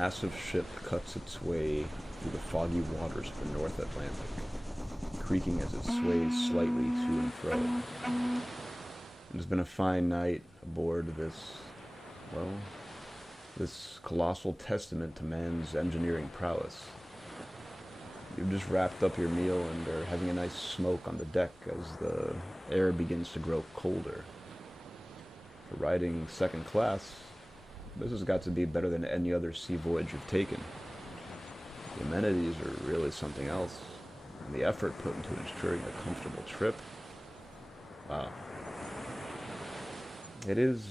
massive ship cuts its way through the foggy waters of the North Atlantic, creaking as it sways slightly to and fro. It has been a fine night aboard this colossal testament to man's engineering prowess. You've just wrapped up your meal and are having a nice smoke on the deck as the air begins to grow colder. For riding second class, this has got to be better than any other sea voyage you've taken. The amenities are really something else, and the effort put into ensuring a comfortable trip, wow. It is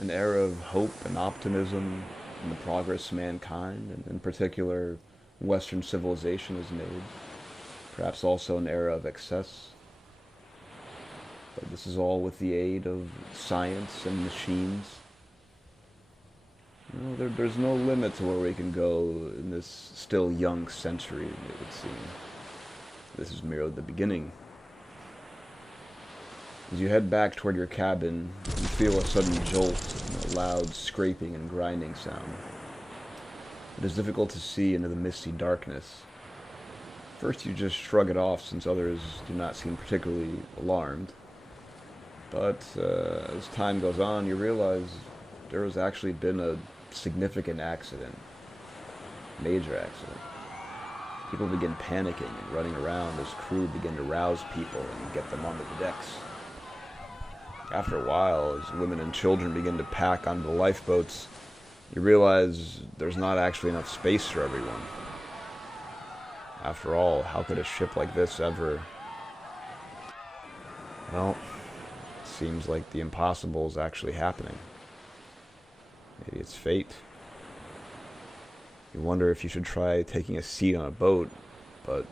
an era of hope and optimism in the progress of mankind, and in particular, Western civilization has made. Perhaps also an era of excess. But this is all with the aid of science and machines. There's no limit to where we can go in this still young century, it would seem. This is merely the beginning. As you head back toward your cabin, you feel a sudden jolt and a loud scraping and grinding sound. It is difficult to see into the misty darkness. First you just shrug it off since others do not seem particularly alarmed. But as time goes on, you realize there has actually been a significant accident. Major accident. People begin panicking and running around as crew begin to rouse people and get them onto the decks. After a while, as women and children begin to pack onto the lifeboats, you realize there's not actually enough space for everyone. After all, how could a ship like this ever... Well, it seems like the impossible is actually happening. Maybe it's fate. You wonder if you should try taking a seat on a boat, but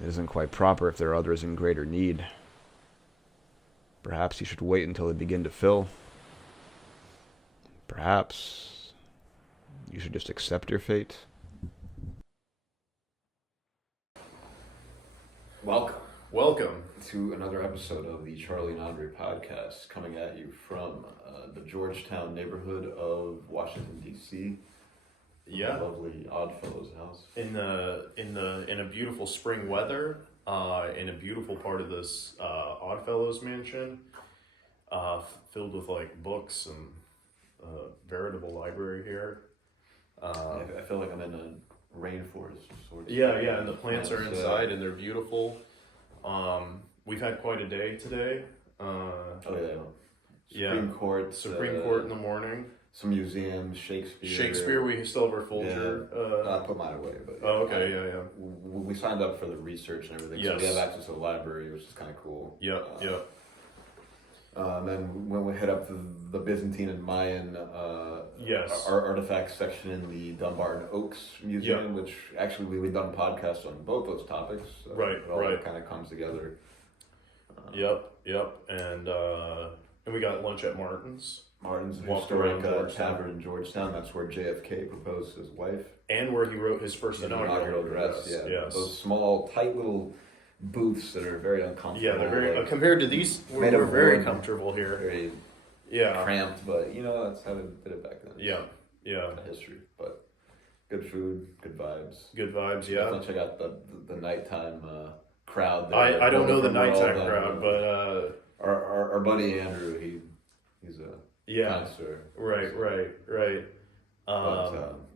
it isn't quite proper if there are others in greater need. Perhaps you should wait until they begin to fill. Perhaps you should just accept your fate. Welcome to another episode of the Charlie and Andrei podcast, coming at you from the Georgetown neighborhood of Washington, D.C. Yeah, Lovely Oddfellows house. in a beautiful spring weather, in a beautiful part of this Oddfellows mansion, filled with like books and veritable library here. I feel like I'm in a rainforest sort of. Yeah, and the plants are inside and they're beautiful. We've had quite a day today. Supreme Court. Supreme Court in the morning. Some museums, Shakespeare, we still have our Folger. I put mine away, but okay, yeah. We signed up for the research and everything, so we have access to the library, which is kind of cool. Yep. Then when we head up to the Byzantine and Mayan artifact section in the Dumbarton Oaks Museum, which actually we've done podcasts on both those topics. Right. It kind of comes together. Yep. And we got lunch at Martin's. Martin's Walked historic around tavern in Georgetown. That's where JFK proposed to his wife. And where he wrote his first inaugural address. Yeah. Yes. Those small, tight little booths that are very uncomfortable. Yeah, they're very compared to these. We're very comfortable here. Very cramped, but that's how they did it back then. Yeah. History, but good food, good vibes. Good vibes. Yeah. Check out the nighttime crowd. There. I don't know the nighttime crowd, but our buddy Andrew, he's a connoisseur. Right.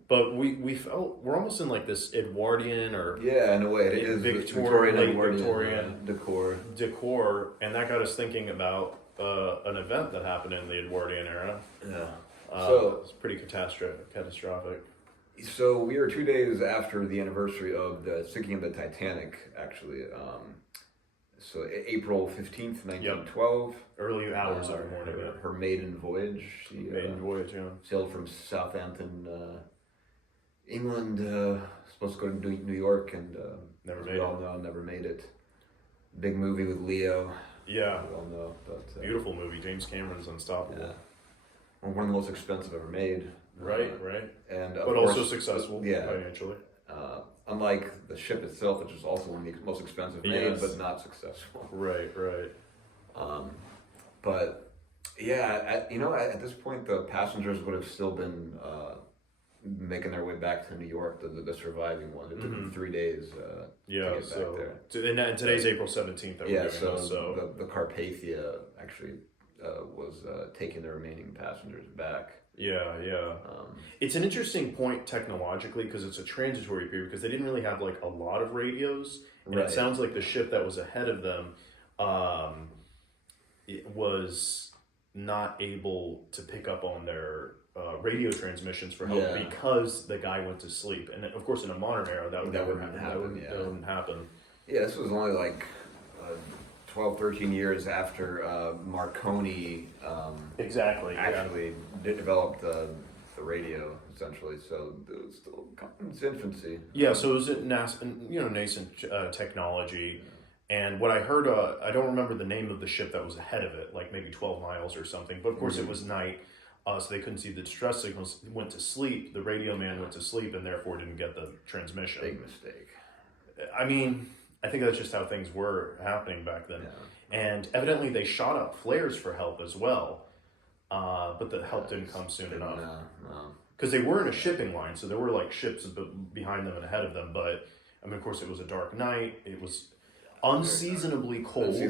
But we felt we're almost in like this Edwardian or in a way it is Victorian decor, and that got us thinking about an event that happened in the Edwardian era. Yeah, so it's pretty catastrophic. So we are 2 days after the anniversary of the sinking of the Titanic, actually. So April 15th, 1912. Early hours of the morning. Her maiden voyage. Sailed from Southampton, England, supposed to go to New York, and never made it. Big movie with Leo. Yeah. We all know, but beautiful movie. James Cameron's unstoppable. Yeah. One of the most expensive ever made. Right. And but also successful financially. Unlike the ship itself, which is also one of the most expensive made, but not successful. Right. But yeah, at this point, the passengers would have still been making their way back to New York, the surviving ones. It took them 3 days to get back there. And today's April 17th that we're doing this, so the Carpathia actually was taking the remaining passengers back. Yeah. It's an interesting point technologically because it's a transitory period because they didn't really have like a lot of radios, and it sounds like the ship that was ahead of them it was not able to pick up on their radio transmissions for help because the guy went to sleep. And of course, in a modern era, that would never happen. That wouldn't happen. Yeah, this was only like 12, 13 years after Marconi actually developed the radio, essentially. So it was still in its infancy. Yeah, so it was nascent technology. And what I heard, I don't remember the name of the ship that was ahead of it, like maybe 12 miles or something. But of course, it was night, so they couldn't see the distress signals. Went to sleep. The radio man went to sleep, and therefore didn't get the transmission. Big mistake. I mean, I think that's just how things were happening back then. Yeah. And evidently, they shot up flares for help as well, but the help didn't come soon enough. No. Because they were in a shipping line, so there were like ships behind them and ahead of them. But I mean, of course, it was a dark night. It was unseasonably cold. They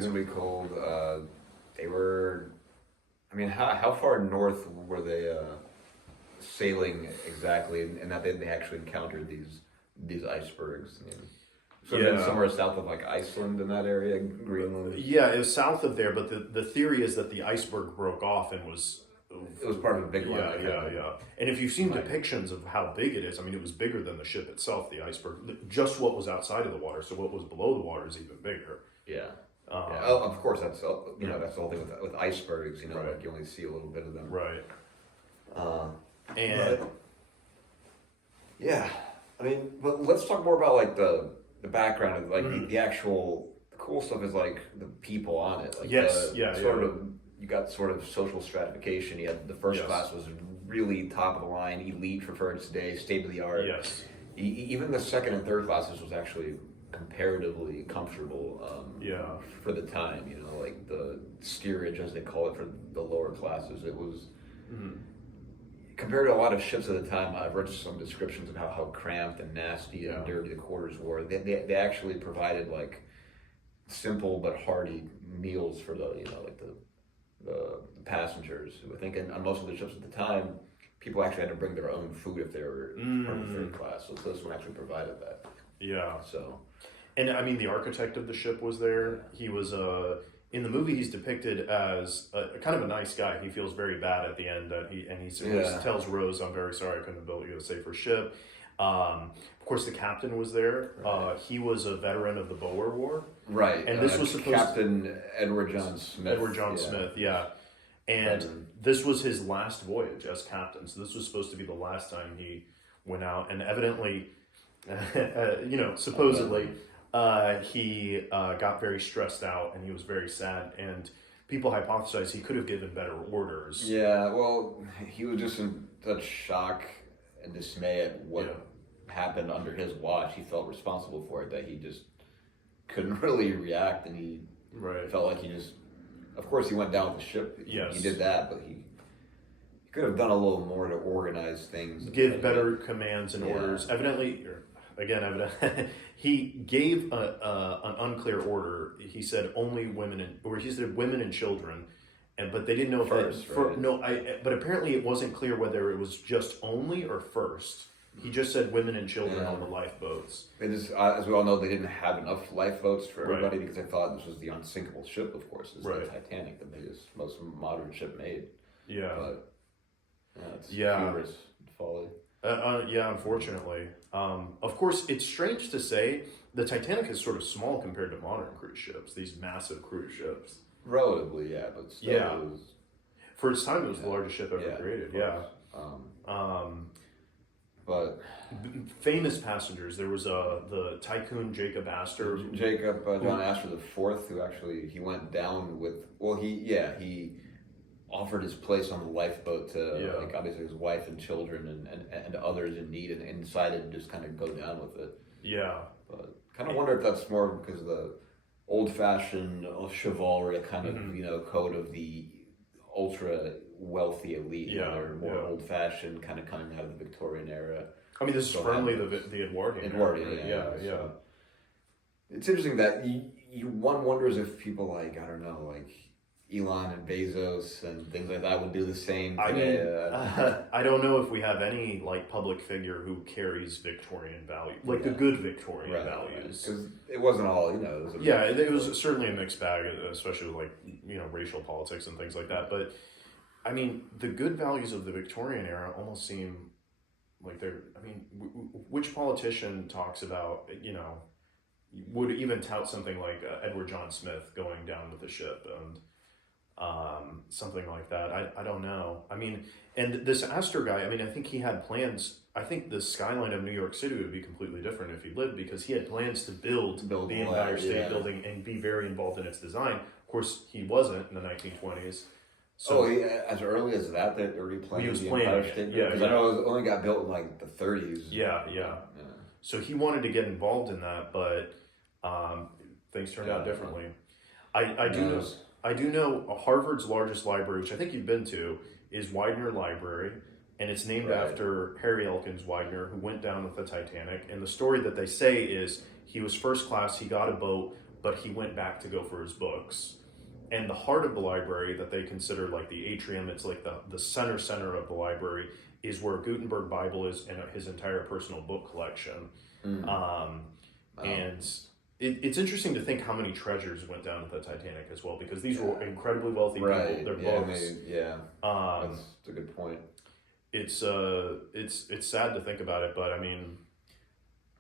were. I mean, how far north were they sailing exactly? And that they actually encountered these icebergs. I mean, somewhere south of like Iceland in that area, Greenland. Yeah, it was south of there, but the theory is that the iceberg broke off and was. It was part of a big one. Yeah. And if you've seen depictions of how big it is, I mean, it was bigger than the ship itself, the iceberg. Just what was outside of the water, so what was below the water is even bigger. Yeah. Of course, that's that's the whole thing with icebergs. Like you only see a little bit of them. Right. I mean, but let's talk more about like the background of like the actual cool stuff is like the people on it. Like you got sort of social stratification. You had the first class was really top of the line, elite for its day, state of the art. Yes. Even the second and third classes was actually comparatively comfortable for the time. Like the steerage, as they call it, for the lower classes. It was compared to a lot of ships at the time. I've read some descriptions of how cramped and nasty and dirty the quarters were. They actually provided like simple but hearty meals for the passengers. I think on most of the ships at the time, people actually had to bring their own food if they were from the third class. So this one actually provided that. Yeah. So, and I mean, the architect of the ship was there. He was in the movie. He's depicted as a kind of a nice guy. He feels very bad at the end that he tells Rose, "I'm very sorry I couldn't have built you a safer ship." Of course, the captain was there. Right. He was a veteran of the Boer War. Right. And this was supposed Captain Edward John Smith. Smith, yeah. And this was his last voyage as captain. So this was supposed to be the last time he went out. And evidently, supposedly, he got very stressed out and he was very sad. And people hypothesize he could have given better orders. Yeah, well, he was just in such shock and dismay at what happened under his watch. He felt responsible for it, that he just couldn't really react, and he felt like he just, of course he went down with the ship. He did that, but he could have done a little more to organize things. Give better commands and orders. Evidently, he gave an unclear order. He said only women and children. But they didn't know but apparently it wasn't clear whether it was just only or first. He just said women and children on the lifeboats. They just, as we all know, they didn't have enough lifeboats for everybody because they thought this was the unsinkable ship. Of course, it's the Titanic, the biggest, most modern ship made. Yeah, but it's hubris, folly. Unfortunately. Of course, it's strange to say the Titanic is sort of small compared to modern cruise ships. These massive cruise ships. Relatively, but still, it was, for its time, it was the largest ship ever created. Yeah. But famous passengers. There was the tycoon Jacob Astor. John Astor the Fourth, who actually he went down with. Well, he offered his place on the lifeboat to like obviously his wife and children and others in need, and decided to just kind of go down with it. Yeah. But kind of wonder if that's more because of the old-fashioned chivalry kind of code of the ultra wealthy elite. Yeah, They're more old-fashioned, kind of coming out of the Victorian era. I mean, this is firmly the Edwardian. Edwardian, yeah. So it's interesting that one wonders if people like, I don't know, like Elon and Bezos and things like that would do the same today. I don't know if we have any like public figure who carries Victorian value, like the good Victorian values. Because it wasn't all, it was certainly a mixed bag, especially with like, racial politics and things like that. But I mean, the good values of the Victorian era almost seem like which politician talks about, would even tout something like Edward John Smith going down with the ship and something like that. I don't know. I mean, and this Astor guy, I mean, I think he had plans. I think the skyline of New York City would be completely different if he lived, because he had plans to build the Empire State Building and be very involved in its design. Of course, he wasn't in the 1920s. So as early as that, they already planned the Empire State Building? Because I know it only got built in like the 30s. Yeah. So he wanted to get involved in that, but things turned out differently. I do know Harvard's largest library, which I think you've been to, is Widener Library, and it's named after Harry Elkins Widener, who went down with the Titanic. And the story that they say is he was first class, he got a boat, but he went back to go for his books. And the heart of the library, that they consider like the atrium, it's like the center of the library, is where Gutenberg Bible is and his entire personal book collection. And it's interesting to think how many treasures went down with the Titanic as well, because these were incredibly wealthy people. Their books. That's a good point. It's sad to think about it, but I mean,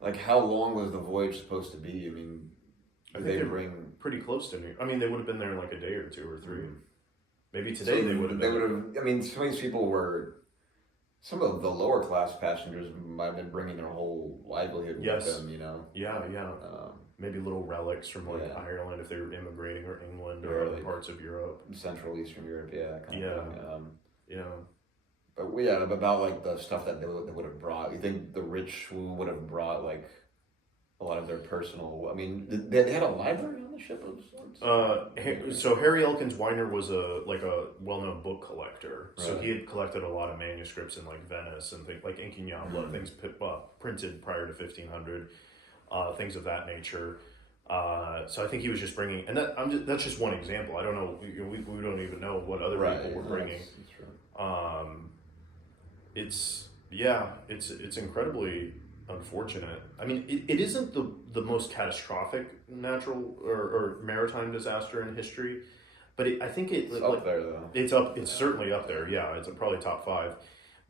like, how long was the voyage supposed to be? I mean, I think they bring pretty close to me. I mean, they would have been there in like a day or two or three. Maybe today they would have. They would have. I mean, some of these people were. Some of the lower class passengers might have been bringing their whole livelihood with them. Yeah. Maybe little relics from like Ireland if they were immigrating, or England, or other parts of Europe, Central Eastern Europe. But about like the stuff that they would have brought. You think the rich would have brought like a lot of their personal? I mean, they had a library on the ship of sorts. So Harry Elkins Widener was a well-known book collector. Right. So he had collected a lot of manuscripts in like Venice and things like Incugnabla, things printed prior to 1500, things of that nature. So I think he was just bringing, and that's just one example. I don't know. We don't even know what other people were bringing. That's true. It's incredibly unfortunate. I mean, it isn't the most catastrophic natural or maritime disaster in history, but I think it's up there though. It's certainly up there. Yeah, it's probably top 5.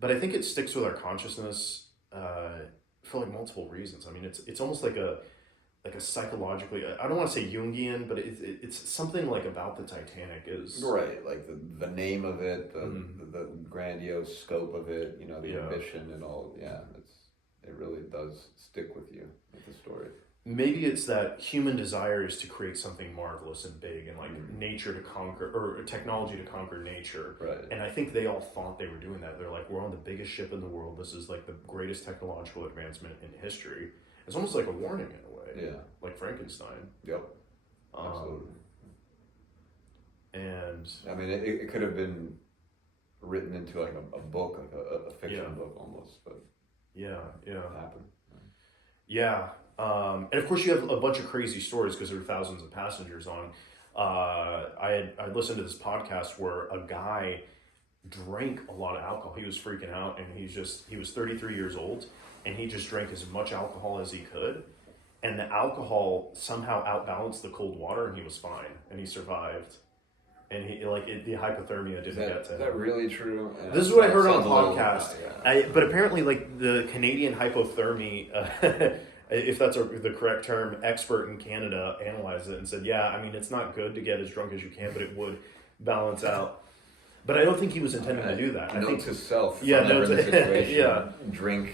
But I think it sticks with our consciousness for like multiple reasons. I mean, it's almost like a psychologically, I don't want to say Jungian, but it's something like about the Titanic is like the name of it, the grandiose scope of it, the ambition and all. It really does stick with you, with the story. Maybe it's that human desire is to create something marvelous and big, and like nature to conquer, or technology to conquer nature. Right. And I think they all thought they were doing that. They're like, we're on the biggest ship in the world. This is like the greatest technological advancement in history. It's almost like a warning in a way. Yeah. Like Frankenstein. Yep. Absolutely. And I mean, it could have been written into like a book, like a fiction book almost, but it happened. Yeah. And of course you have a bunch of crazy stories because there were thousands of passengers on. I listened to this podcast where a guy drank a lot of alcohol. He was freaking out, and he was 33 years old, and he just drank as much alcohol as he could. And the alcohol somehow outbalanced the cold water, and he was fine, and he survived. And the hypothermia didn't get to him. Is that really true? This is what I heard on a podcast. But apparently, like the Canadian hypothermia, if that's the correct term, expert in Canada analyzed it and said, I mean, it's not good to get as drunk as you can, but it would balance out. But I don't think he was intending to do that. Note to self. Note to situation. Drink,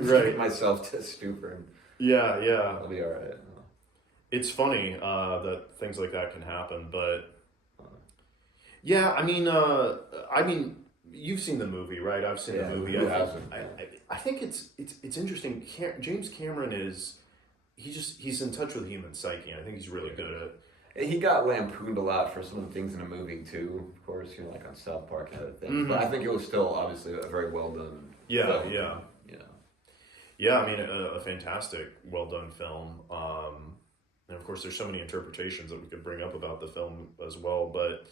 drink myself to stupor. I'll be all right. It's funny that things like that can happen, but I mean, you've seen the movie, right? I've seen the movie. I think it's interesting. James Cameron he's in touch with human psyche. I think he's really good at it. He got lampooned a lot for some of the things in the movie too, of course, like on South Park and other things. Mm-hmm. But I think it was still obviously a very well done film. Yeah, I mean, a fantastic, well done film. And of course, there's so many interpretations that we could bring up about the film as well. But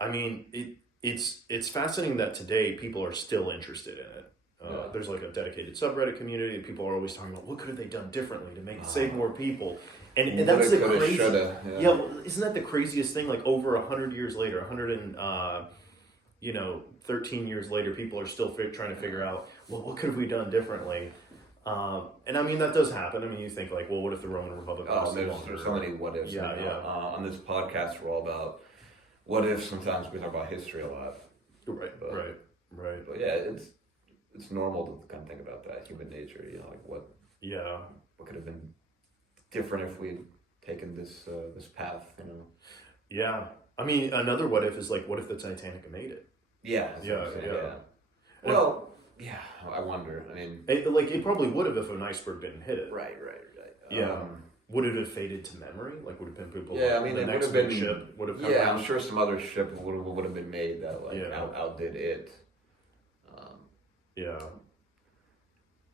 I mean, it's fascinating that today people are still interested in it. There's like a dedicated subreddit community. People are always talking about what could have they done differently to make it save more people. And that's the crazy. Well, isn't that the craziest thing? Like over 100 years later, 13 years later, people are still trying to figure out, well, what could have we done differently? And I mean, that does happen. I mean, you think like, well, what if the Roman Republic was there's so many what ifs. On this podcast, we're all about what ifs. Sometimes we talk about history a lot. Right. But yeah, it's normal to kind of think about that, human nature, like what could have been different if we had taken this path, Yeah. I mean, another what if is like, what if the Titanic made it? Yeah. Well, yeah, I wonder. I mean, it probably would have if an iceberg didn't hit it. Right. Yeah. Would it have faded to memory? Like, would have been people? Yeah, I mean, the next big ship would have. I'm sure some other ship would have been made that outdid it.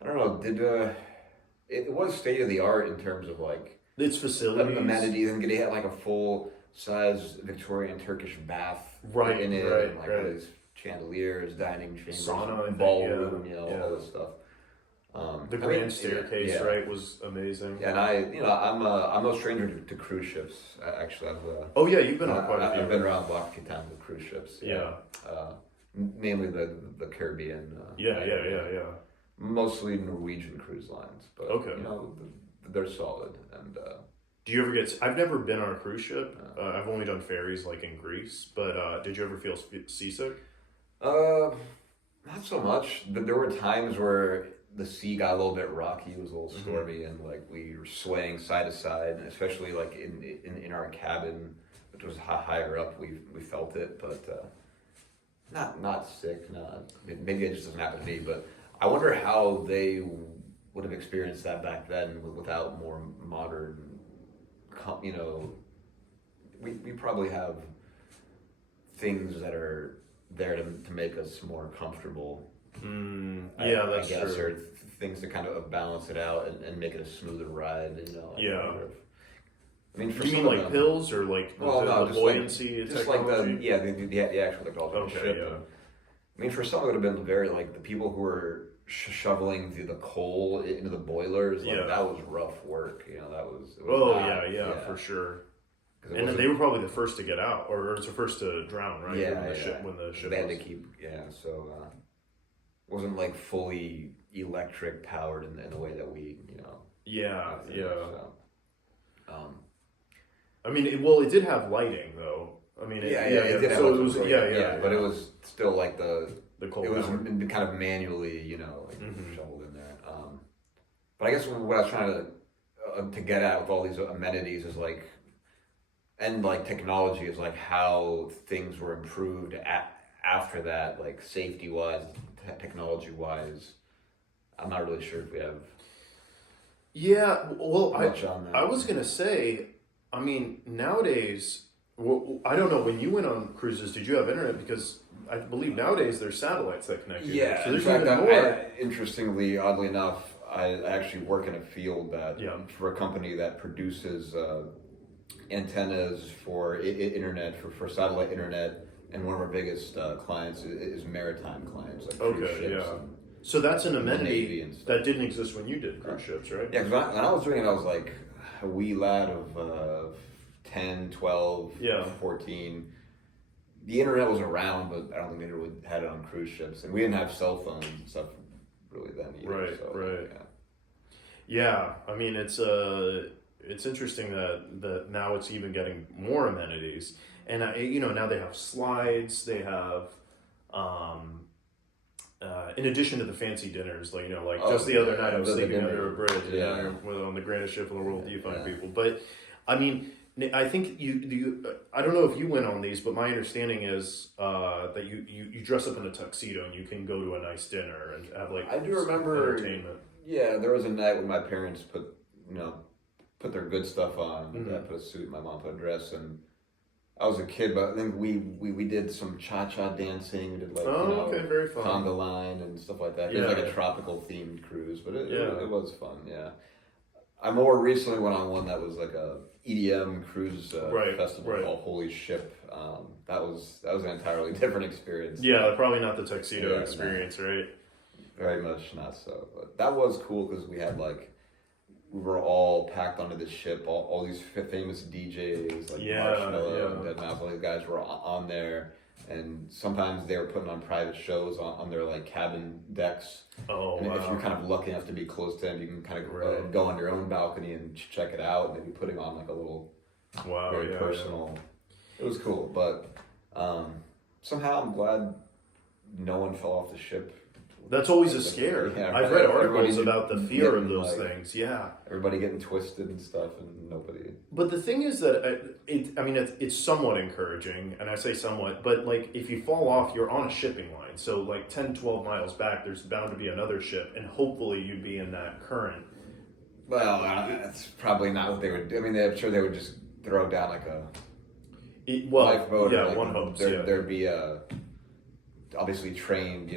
I don't know. It was state of the art in terms of like its facilities, amenities, and they had like a full size Victorian Turkish bath in it, and like all these chandeliers, dining chambers, sauna, ballroom, all this stuff. The grand staircase, was amazing. Yeah, and I'm no stranger to cruise ships. Actually, you've been on quite a few. I've been around the block a few times with cruise ships. Mainly the Caribbean. Mostly Norwegian cruise lines, but they're solid. And do you ever get? I've never been on a cruise ship. I've only done ferries like in Greece. But did you ever feel seasick? Not so much. There were times where the sea got a little bit rocky. It was a little stormy, and like we were swaying side to side, and especially like in our cabin, which was higher up, we felt it, but not sick. Maybe it just doesn't happen to me, but. I wonder how they would have experienced that back then without more modern, we probably have things that are there to make us more comfortable. That's true. Or things to kind of balance it out and make it a smoother ride, I mean, for you mean like them, pills or like the buoyancy technology? Like the actual technology. I mean, for some it would have been very like the people who were shoveling the coal into the boilers. That was rough work. That was. For sure. And then they were probably the first to get out, or the first to drown, right? When the ship. They had to keep. So it wasn't like fully electric powered in the way that we. I mean, it did have lighting though. I mean, it did have but it was still like the coal. It was kind of manually, shoveled in there. But I guess what I was trying to get at with all these amenities is like, and like technology is like how things were improved after that, like safety wise, technology wise. I'm not really sure if we have. Yeah, well, much on that. I was gonna say, I mean, nowadays. Well, I don't know. When you went on cruises, did you have internet? Because I believe nowadays there's satellites that connect you. Yeah, so there's in fact, even more. Interestingly, oddly enough, I actually work in a field that for a company that produces antennas for internet, for satellite internet, and one of our biggest clients is maritime clients, like cruise ships. So that's an amenity that didn't exist when you did cruise ships, right? Yeah, because when I was doing it, I was like a wee lad of 10, 12, 14. The internet was around, but I don't think they really had it on cruise ships. And we didn't have cell phones and stuff really then either. Right. Yeah, I mean, it's interesting that now it's even getting more amenities. And, now they have slides, they have... in addition to the fancy dinners, just the other night I was sleeping under a bridge on the grandest ship in the world, you find people. But, I mean... I think I don't know if you went on these, but my understanding is that you dress up in a tuxedo and you can go to a nice dinner and have I do remember entertainment. Yeah, there was a night when my parents put put their good stuff on. My dad put a suit, my mom put a dress, and I was a kid, but I think we did some cha-cha dancing. We did like very fun. conga line and stuff like that. It was like a tropical themed cruise, but it was fun. Yeah, I more recently went on one that was like a EDM cruise festival called Holy Ship. That was an entirely different experience. Yeah, probably not the tuxedo experience, right? Very much not so, but that was cool because we we were all packed onto the ship. All these famous DJs like Marshmello and deadmau5, all these guys were on there, and sometimes they were putting on private shows on their like cabin decks. Oh, and if you're kind of lucky enough to be close to them, you can kind of go on your own balcony and check it out. Maybe putting on like a little very personal. Yeah. It was cool, but somehow I'm glad no one fell off the ship. That's always a scare. Yeah, I've read articles about the fear of those things. Yeah, everybody getting twisted and stuff, and nobody. But the thing is that it's somewhat encouraging, and I say somewhat. But like, if you fall off, you're on a shipping line, so like 10, 12 miles back, there's bound to be another ship, and hopefully you'd be in that current. Well, that's probably not what they would do. I mean, I'm sure they would just throw down like a lifeboat. Yeah, like, one hopes. There'd be a obviously trained,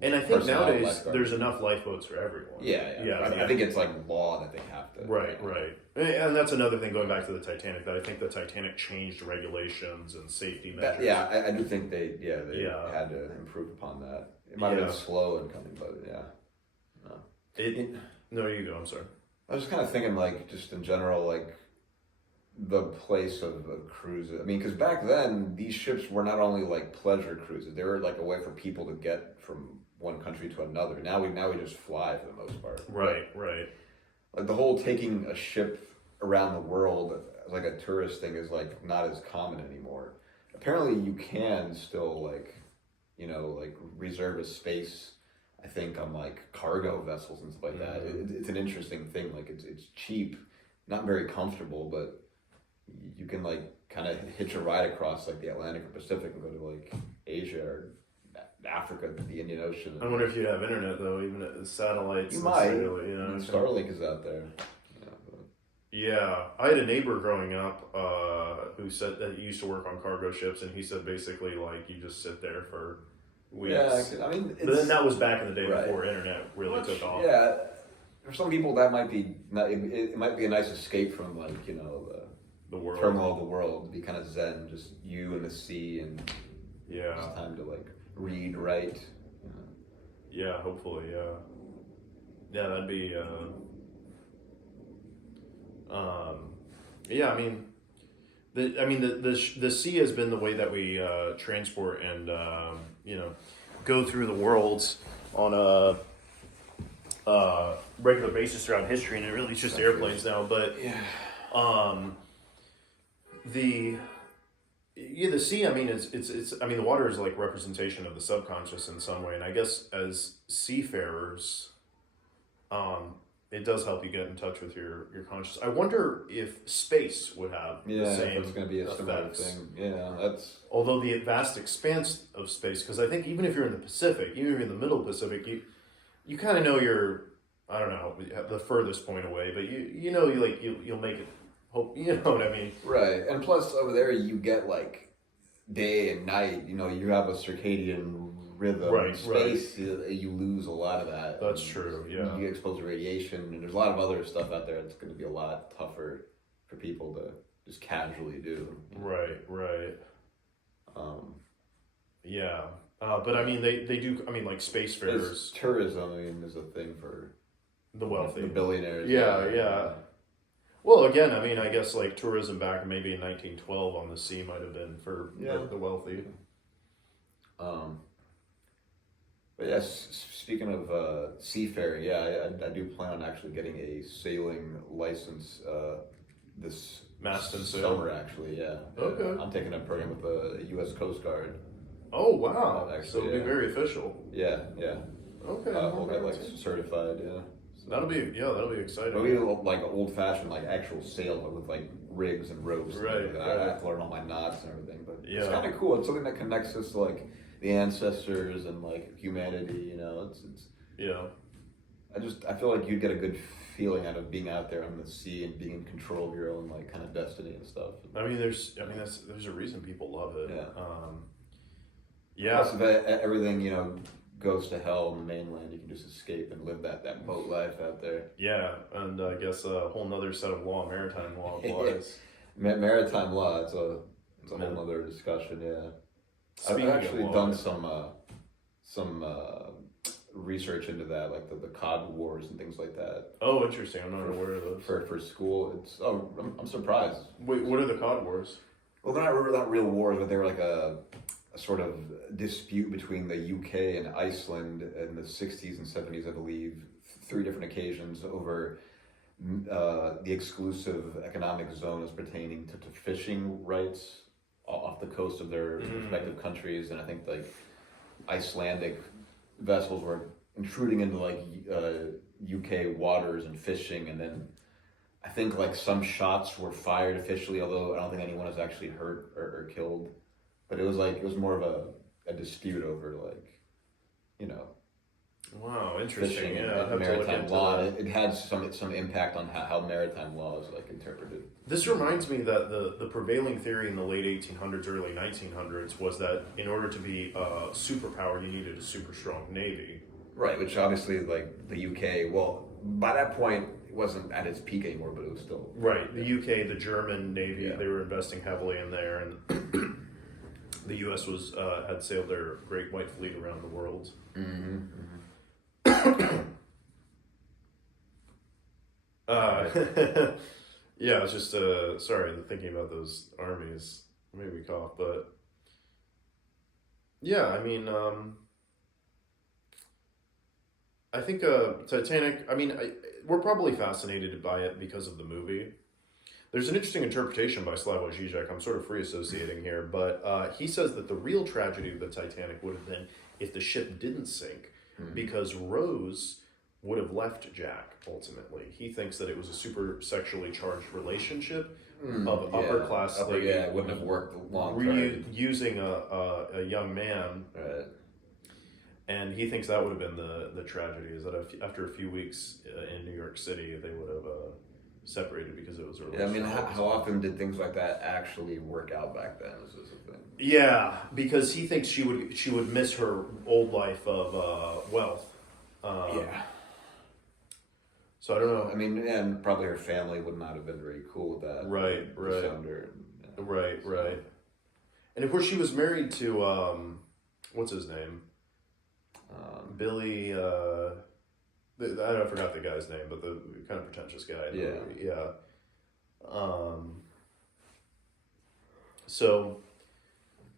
And I think nowadays there's enough lifeboats for everyone. Yeah. I think it's like law that they have to. Right. And that's another thing going back to the Titanic, that I think the Titanic changed regulations and safety measures. I do think they had to improve upon that. It might have been slow in coming, but No, you go, I'm sorry. I was just kind of thinking, like, just in general, like, the place of cruises. I mean, because back then, these ships were not only, like, pleasure cruises. They were, like, a way for people to get from one country to another. Now we just fly for the most part. Right. Like, the whole taking a ship around the world as, like, a tourist thing is, like, not as common anymore. Apparently, you can still, like, reserve a space, I think, on like cargo vessels and stuff like that. It's an interesting thing. Like it's cheap, not very comfortable, but you can like kind of hitch a ride across like the Atlantic or Pacific and go to like Asia or Africa, the Indian Ocean. I wonder if you'd have internet though, even at the satellites. You might. Starlink is out there. Yeah, I had a neighbor growing up who said that he used to work on cargo ships, and he said basically like you just sit there for weeks. Yeah, I mean, but then that was back in the day before internet really took off. Yeah, for some people that might be it might be a nice escape from like the world, turmoil of the world. To be kind of zen, just you and the sea, and just time to like read, write. Yeah, hopefully, that'd be. The sea has been the way that we transport and go through the world on a regular basis throughout history, and it really is just airplanes now. But the sea. I mean, it's. I mean, the water is like representation of the subconscious in some way, and I guess as seafarers, it does help you get in touch with your conscious. I wonder if space would have the same if it's going to be a similar thing. Yeah, that's... Although the vast expanse of space, because I think even if you're in the Pacific, even if you're in the middle Pacific, you kind of know you're, I don't know, the furthest point away, but you'll make it, hope, you know what I mean? Right, and plus over there you get like day and night, you have a circadian rhythm. Space, you lose a lot of that. That's true, yeah. You get exposed to radiation, and there's a lot of other stuff out there that's going to be a lot tougher for people to just casually do. Right. But I mean, they do, I mean, like spacefarers. Tourism, I mean, is a thing for the wealthy. The billionaires. Yeah. Well, again, I mean, I guess like tourism back maybe in 1912 on the sea might have been for the wealthy. But yes, speaking of seafaring, I do plan on actually getting a sailing license this summer, actually, Okay. I'm taking a program with the U.S. Coast Guard. Oh, wow. So it'll be very official. Yeah. Okay. We'll get like certified, So that'll be exciting. It'll be like old-fashioned, like actual sail with like rigs and ropes. Right. I have to learn all my knots and everything, but it's kind of cool. It's something that connects us to like the ancestors and like humanity, it's I feel like you'd get a good feeling out of being out there on the sea and being in control of your own like kind of destiny and stuff. There's a reason people love it. Plus, if everything goes to hell on the mainland, you can just escape and live that boat life out there. Yeah, and I guess a whole nother set of maritime law applies. Maritime law, it's a whole other discussion. Yeah, I've actually done some research into that, like the cod wars and things like that. Oh, interesting. I'm not aware of those. For school, I'm surprised. Wait, what are the cod wars? Well, they're not real wars, but they were like a sort of dispute between the UK and Iceland in the 60s and 70s, I believe, 3 different occasions over the exclusive economic zones pertaining to fishing rights off the coast of their respective countries. And I think like Icelandic vessels were intruding into like UK waters and fishing, and then I think like some shots were fired officially, although I don't think anyone was actually hurt or killed. But it was more of a dispute over Wow, interesting. Fishing Yeah, and maritime law. It had some impact on how maritime law is like interpreted. This reminds me that the prevailing theory in the late 1800s, early 1900s was that in order to be a superpower, you needed a super strong navy. Right, which obviously like the UK. Well, by that point, it wasn't at its peak anymore, but it was still right. The UK, the German navy, they were investing heavily in there, and the U.S. had sailed their Great White Fleet around the world. Yeah, it's just sorry, thinking about those armies made me cough, but yeah, I think Titanic. We're probably fascinated by it because of the movie. There's an interesting interpretation by Slavoj Žižek. I'm sort of free associating here, but he says that the real tragedy of the Titanic would have been if the ship didn't sink, because Rose would have left Jack, ultimately. He thinks that it was a super sexually charged relationship of upper class lady. It wouldn't have worked long term. Using a young man. Right. And he thinks that would have been the tragedy, is that after a few weeks in New York City, they would have separated because it was a relationship. How often did things like that actually work out back then? Is this a thing? Yeah, because he thinks she would miss her old life of wealth. So I don't know. And probably her family would not have been very cool with that. Right. Right. And of course, she was married to what's his name? Billy. I forgot the guy's name, but the kind of pretentious guy. Yeah. So,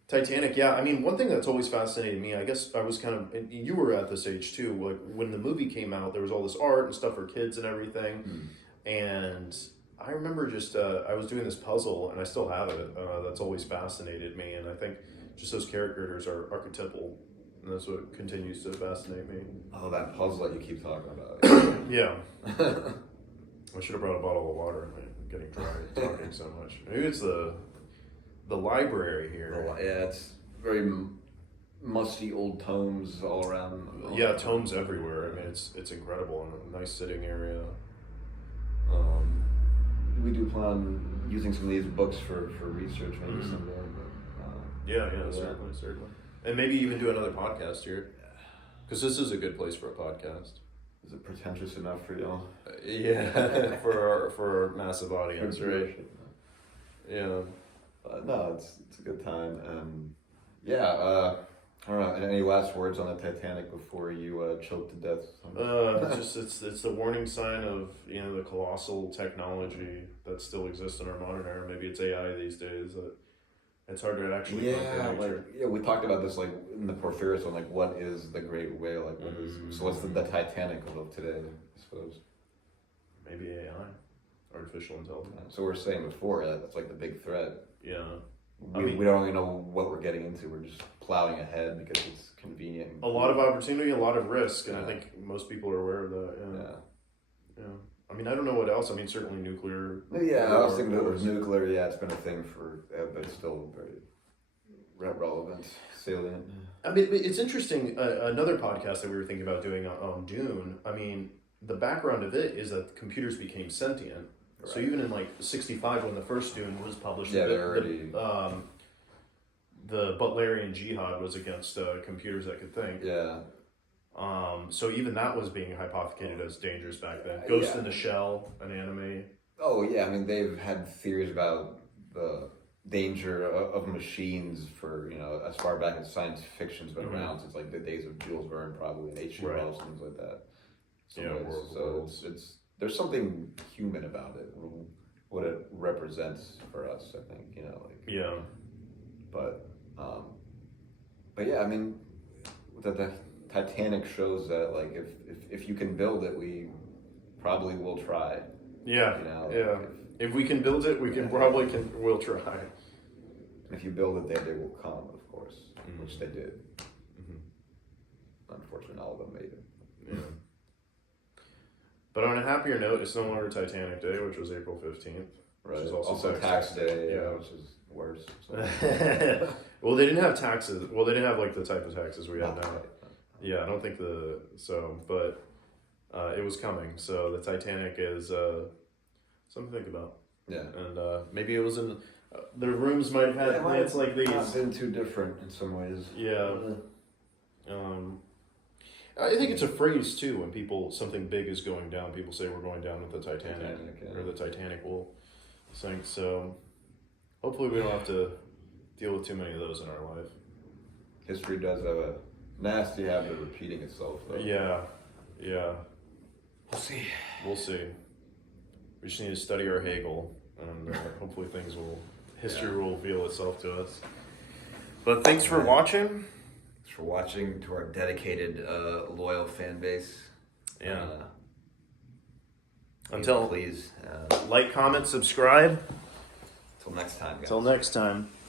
Titanic, one thing that's always fascinated me, I guess I was you were at this age too, like when the movie came out, there was all this art and stuff for kids and everything, and I remember just, I was doing this puzzle, and I still have it, that's always fascinated me, and I think just those characters are archetypal, and that's what continues to fascinate me. Oh, that puzzle that you keep talking about. Yeah. I should have brought a bottle of water. I'm getting dry talking so much. Maybe it's the library here. Yeah, it's very musty old tomes all around. Yeah, tomes everywhere. It's incredible, and a nice sitting area. We do plan on using some of these books for research maybe someday. But, certainly. And maybe even do another podcast here. Because this is a good place for a podcast. Is it pretentious enough for y'all? Yeah, for our massive audience, right? Yeah. No, it's a good time. I don't know. Any last words on the Titanic before you choke to death? It's the warning sign of the colossal technology that still exists in our modern era. Maybe it's AI these days. It's hard to actually. We talked about this like in the Porphyrius one. Like, what is the Great Whale? Like, what's the Titanic of today? I suppose. Maybe AI, artificial intelligence. So we were saying before that's like the big threat. Yeah. We don't really know what we're getting into. We're just plowing ahead because it's convenient. A lot of opportunity, a lot of risk, and I think most people are aware of that. Yeah. I don't know what else. Certainly nuclear. Yeah, I was thinking of nuclear. Yeah, it's been a thing but it's still very relevant, salient. It's interesting. Another podcast that we were thinking about doing on Dune. the background of it is that computers became sentient. So even in like '65, when the first Dune was published, the Butlerian Jihad was against computers that could think. Yeah. So even that was being hypothecated as dangerous back then. Ghost in the Shell, an anime. Oh yeah, I mean they've had theories about the danger of machines for, you know, as far back as science fiction's been around since like the days of Jules Verne, probably, and H.G. Wells, things like that. So it's there's something human about it, what it represents for us, I think, you know, like. Yeah. But yeah, I mean, the Titanic shows that like if you can build it, we probably will try. Yeah. You know, yeah. Like if we can build it, we'll try. And if you build it, they will come, of course, which they did. Unfortunately, all of them made it. Yeah. But on a happier note, it's no longer Titanic Day, which was April 15th. Right. Which is also tax day, which is worse. So. Well, they didn't have taxes. Well, they didn't have like the type of taxes we have now. Yeah, I don't think but it was coming. So the Titanic is something to think about. Yeah. And maybe it was in the rooms might have had plants like these. It's been too different in some ways. Yeah. I think it's a phrase too when something big is going down. People say we're going down with the Titanic or the Titanic will sink. So hopefully we don't have to deal with too many of those in our life. History does have a nasty habit of repeating itself, though. Yeah. We'll see. We just need to study our Hegel, and hopefully history will reveal itself to us. But thanks for watching. Thanks for watching to our dedicated, loyal fan base. Yeah. Please. Like, comment, subscribe. Until next time, guys. Until next time.